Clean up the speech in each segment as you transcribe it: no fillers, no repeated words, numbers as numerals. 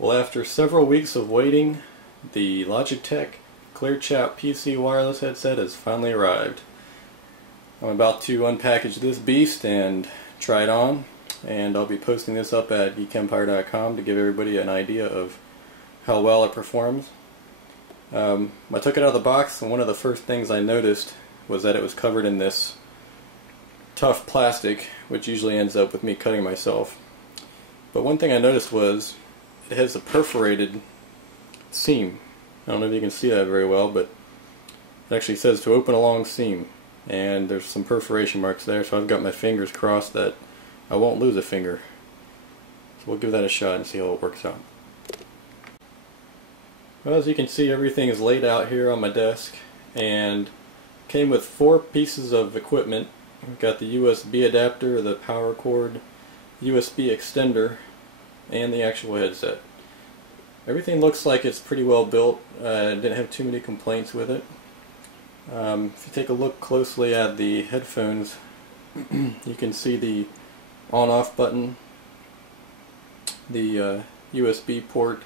Well, after several weeks of waiting, the Logitech ClearChat PC wireless headset has finally arrived. I'm about to unpackage this beast and try it on, and I'll be posting this up at Geekempire.com to give everybody an idea of how well it performs. I took it out of the box, and one of the first things I noticed was that it was covered in this tough plastic, which usually ends up with me cutting myself. But one thing I noticed was it has a perforated seam. I don't know if you can see that very well, but it actually says to open a long seam, and there's some perforation marks there, so I've got my fingers crossed that I won't lose a finger. So we'll give that a shot and see how it works out. Well, as you can see, everything is laid out here on my desk, and came with 4 pieces of equipment. We've got the USB adapter, the power cord, USB extender, and the actual headset. Everything looks like it's pretty well built. Didn't have too many complaints with it. If you take a look closely at the headphones, you can see the on-off button, the USB port,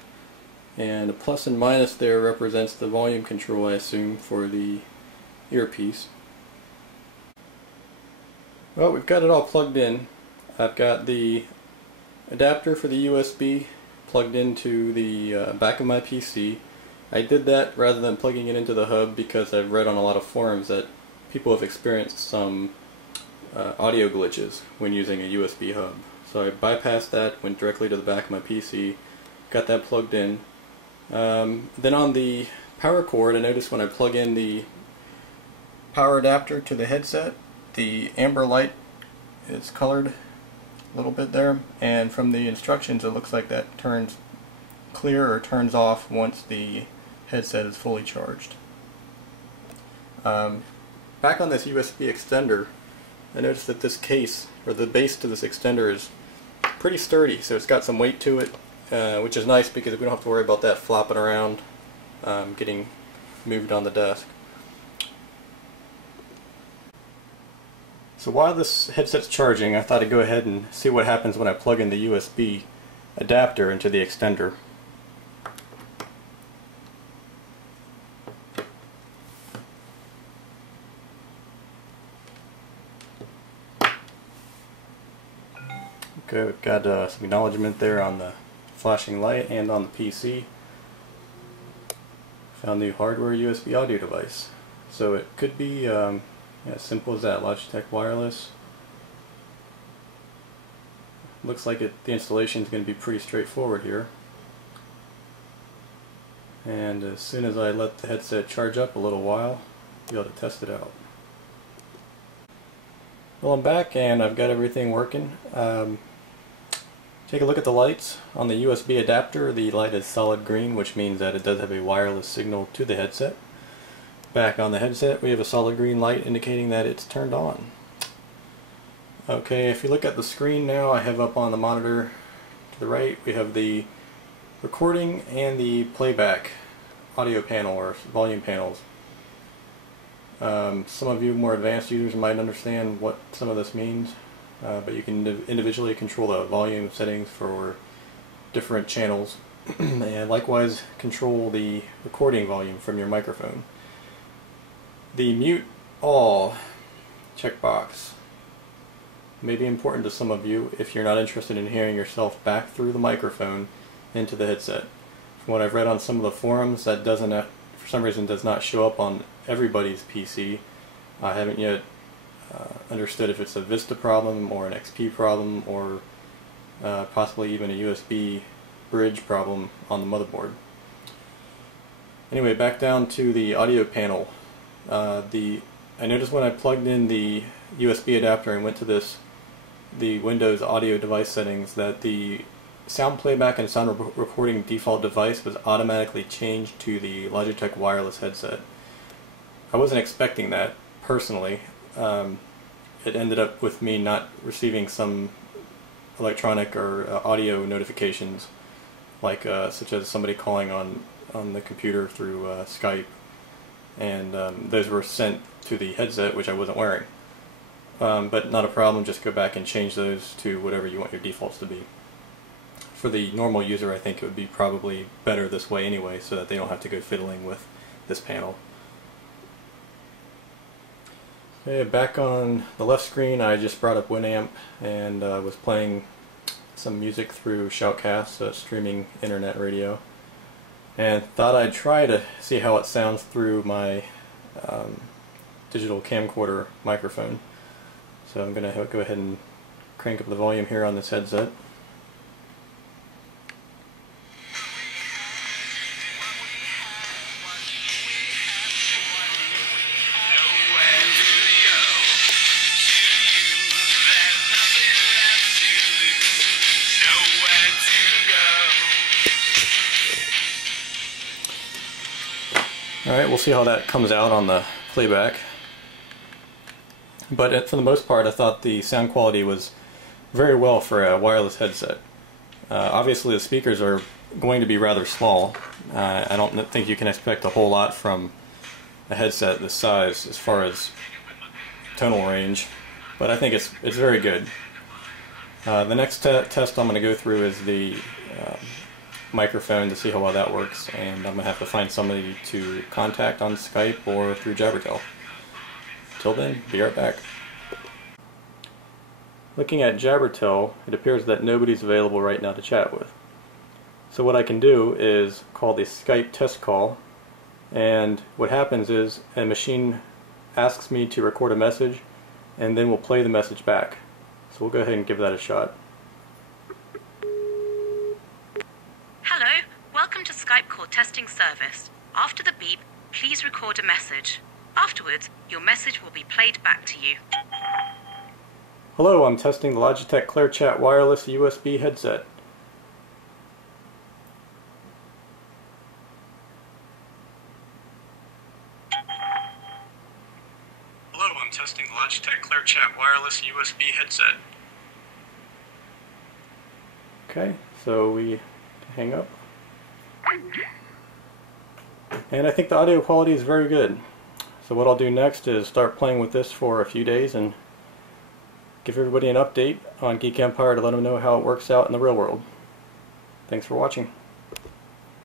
and a plus and minus there represents the volume control, I assume, for the earpiece. Well, we've got it all plugged in. I've got the adapter for the USB plugged into the back of my PC. I did that rather than plugging it into the hub because I've read on a lot of forums that people have experienced some audio glitches when using a USB hub. So I bypassed that, went directly to the back of my PC, got that plugged in. Then on the power cord, I noticed when I plug in the power adapter to the headset, the amber light is colored a little bit there, and from the instructions it looks like that turns clear or turns off once the headset is fully charged. Back on this USB extender, I noticed that this case, or the base to this extender, is pretty sturdy, so it's got some weight to it, which is nice because we don't have to worry about that flopping around, getting moved on the desk. So while this headset's charging, I thought I'd go ahead and see what happens when I plug in the USB adapter into the extender. Okay, we've got some acknowledgement there on the flashing light and on the PC. Found new hardware USB audio device. So it could be as simple as that, Logitech wireless. Looks like the installation is going to be pretty straightforward here. And as soon as I let the headset charge up a little while, I'll be able to test it out. Well, I'm back and I've got everything working. Take a look at the lights. On the USB adapter, the light is solid green, which means that it does have a wireless signal to the headset. Back on the headset, we have a solid green light indicating that it's turned on. Okay, if you look at the screen now, I have up on the monitor to the right, we have the recording and the playback audio panel or volume panels. Some of you more advanced users might understand what some of this means, but you can individually control the volume settings for different channels and likewise control the recording volume from your microphone. The mute all checkbox may be important to some of you if you're not interested in hearing yourself back through the microphone into the headset. From what I've read on some of the forums, that doesn't, for some reason, does not show up on everybody's PC. I haven't yet understood if it's a Vista problem or an XP problem or possibly even a USB bridge problem on the motherboard. Anyway, back down to the audio panel. I noticed when I plugged in the USB adapter and went to the Windows audio device settings, that the sound playback and sound recording default device was automatically changed to the Logitech wireless headset. I wasn't expecting that, personally. It ended up with me not receiving some electronic or audio notifications, like such as somebody calling on the computer through Skype, and those were sent to the headset, which I wasn't wearing. But not a problem, just go back and change those to whatever you want your defaults to be. for the normal user, I think it would be probably better this way anyway, so that they don't have to go fiddling with this panel. Okay, back on the left screen, I just brought up Winamp and was playing some music through Shoutcast, streaming internet radio, and thought I'd try to see how it sounds through my digital camcorder microphone. So I'm going to go ahead and crank up the volume here on this headset. Alright, we'll see how that comes out on the playback. But for the most part, I thought the sound quality was very well for a wireless headset. Obviously the speakers are going to be rather small. I don't think you can expect a whole lot from a headset this size as far as tonal range, but I think it's very good. The next test I'm going to go through is the microphone to see how well that works, and I'm going to have to find somebody to contact on Skype or through Jabbertel. Till then, be right back. Looking at Jabbertel, it appears that nobody's available right now to chat with. So what I can do is call the Skype test call, and what happens is a machine asks me to record a message, and then we'll play the message back. So we'll go ahead and give that a shot. Hello, welcome to Skype call testing service. After the beep, please record a message. Afterwards, your message will be played back to you. Hello, I'm testing the Logitech ClearChat wireless USB headset. Hello, I'm testing the Logitech ClearChat wireless USB headset. Okay, so we hang up. And I think the audio quality is very good. So what I'll do next is start playing with this for a few days and give everybody an update on Geekempire to let them know how it works out in the real world. Thanks for watching.